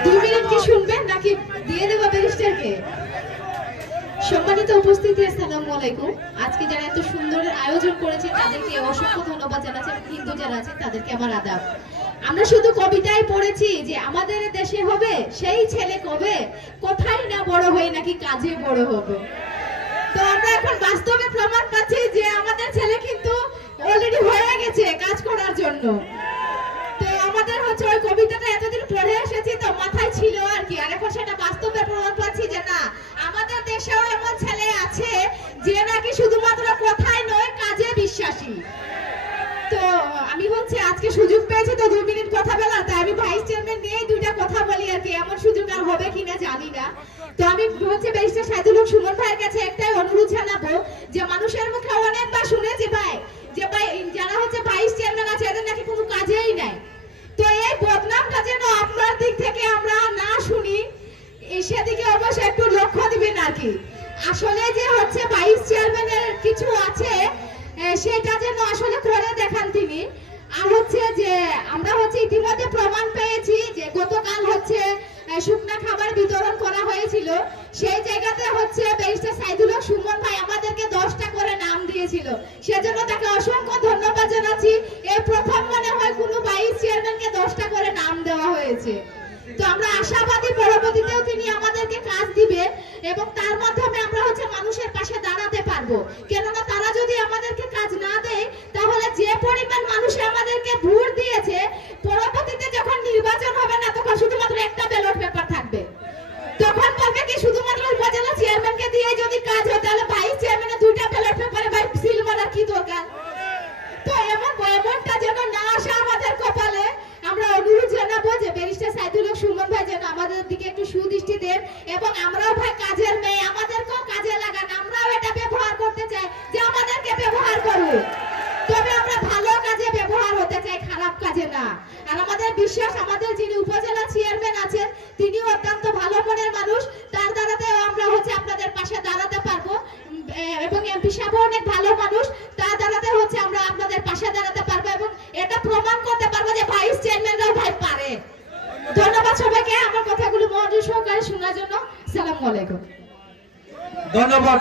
2 minute কি শুনবেন নাকি দিয়ে দেব ব্যারিস্টারকে? সম্মানিত উপস্থিতি, আসসালামু আলাইকুম। আজকে যারা এত সুন্দর আয়োজন করেছে তাদেরকে অসংখ্য ধন্যবাদ জানাচ্ছি। হিন্দু যারা আছেন তাদেরকে আমার আদাব। আমরা শুধু কবিতায় পড়েছি যে আমাদের দেশে হবে সেই ছেলে কবে, কোথায় না বড় হয়ে নাকি কাজে বড় হবে। তো আমরা এখন বাস্তবে প্রমাণ পাচ্ছি যে আমাদের ছেলে কিন্তু অলরেডি হয়ে গেছে কাজ করার জন্য। তো আমাদের হচ্ছে ওই কবিতাটা এতদিন পড়ে এসেছি তো মাথায় ছিল আর কি, আর এখন সেটা বাস্তবে প্রমাণ পাচ্ছি যে না, আমাদের দেশেও এমন ছেলে আছে যে নাকি শুধুমাত্র কথায় নয় কাজে বিশ্বাসী। তো আমি হচ্ছে আজকে সুযোগ পেয়েছি তো 2 মিনিট কথা বলার, তাই আমি ভাইস চেয়ারম্যান নিয়ে দুইটা কথা বলি আর কি। এমন সুযোগ আর হবে কিনা জানি না। তো আমি হচ্ছে ব্যারিস্টার সাইদুল হক সুমন ভাইয়ের কাছে একটাই অনুরোধ জানাবো যে মানুষের মুখে অনেকবার শুনেছি ভাই যে ভাই যারা হচ্ছে ভাইস চেয়ারম্যান আছে এদের নাকি কোনো কাজেই নাই। তো এই বদনামটা যেন আপনার দিক থেকে আমরা না শুনি, সেদিকে অবশ্যই একটু লক্ষ্য দিবেন আর কি। আসলে যে হচ্ছে ভাইস চেয়ারম্যানের কিছু আছে সেটা যেন আসলে করে দেখান তিনি। আর হচ্ছে যে আমরা হচ্ছে ইতিমধ্যে প্রমাণ পেয়েছি যে গতকাল হচ্ছে শুকনা খাবার বিতরণ করা হয়েছিল, সেই জায়গাতে হচ্ছে ব্যারিস্টার সাইদুল হক সুমন ভাই আমাদেরকে 10টা করে নাম দিয়েছিল, সেজন্য তাকে অসংখ্য ধন্যবাদ জানাচ্ছি। এই প্রথম মনে হয় কোনো ভাইস চেয়ারম্যানকে 10টা করে নাম দেওয়া হয়েছে। তো আমরা আশাবাদী পরবর্তীতেও তিনি আমাদেরকে কাজ দিবে এবং তার মাধ্যমে আমরা হচ্ছে মানুষের পাশে দাঁড়াতে পারবো। কেননা তারা যদি আমাদেরকে কাজ না দেয় তাহলে যে পরিমাণ মানুষ আমাদেরকে ভোট দিয়েছে, পরবর্তীতে যখন নির্বাচন হবে না তখন শুধুমাত্র একটা ব্যালট পেপার থাকবে। তখন বলবে কি শুধুমাত্র উপজেলা চেয়ারম্যানকে দিয়ে যদি কাজ হয় তাহলে ভাইস চেয়ারম্যানের 2টা ব্যালট পেপারে ভাই সিল মারার কি দরকার? তো এমনটা যেন না আসে আমাদের কপালে। আমরা অনুরোধ জানাবো যে ব্যারিস্টার সাইদুল হক সুমন ভাই যেন আমাদের দিকে একটু সুদৃষ্টি দেন এবং আমরাও ভাই কাজের মেয়ে, আমাদেরকেও কাজে লাগান। আমরাও এটা ব্যবহার করতে চাই যে আমাদেরকে ব্যবহার করুন, তবে আমরা ভালো কাজে ব্যবহার হতে চাই, খারাপ কাজে না। আর আমাদের বিশ্বাস আমাদের যিনি উপজেলা চেয়ারম্যান আছেন তিনিও অত্যন্ত ভালো মনের মানুষ, তার দ্বারাতেও আমরা হচ্ছে আপনাদের পাশে দাঁড়াতে পারবো এবং এমপি সাহেব অনেক ভালো মানুষ, তার দ্বারাতে হচ্ছে আমরা আপনাদের পাশে দাঁড়াতে পারবো এবং এটা প্রমাণ করতে পারবো যে ভাইস চেয়ারম্যানরাও ভাই পারে। ধন্যবাদ সবাইকে আমার কথাগুলো মনোযোগ সহকারে শোনার জন্য। আসসালামু আলাইকুম। ধন্যবাদ।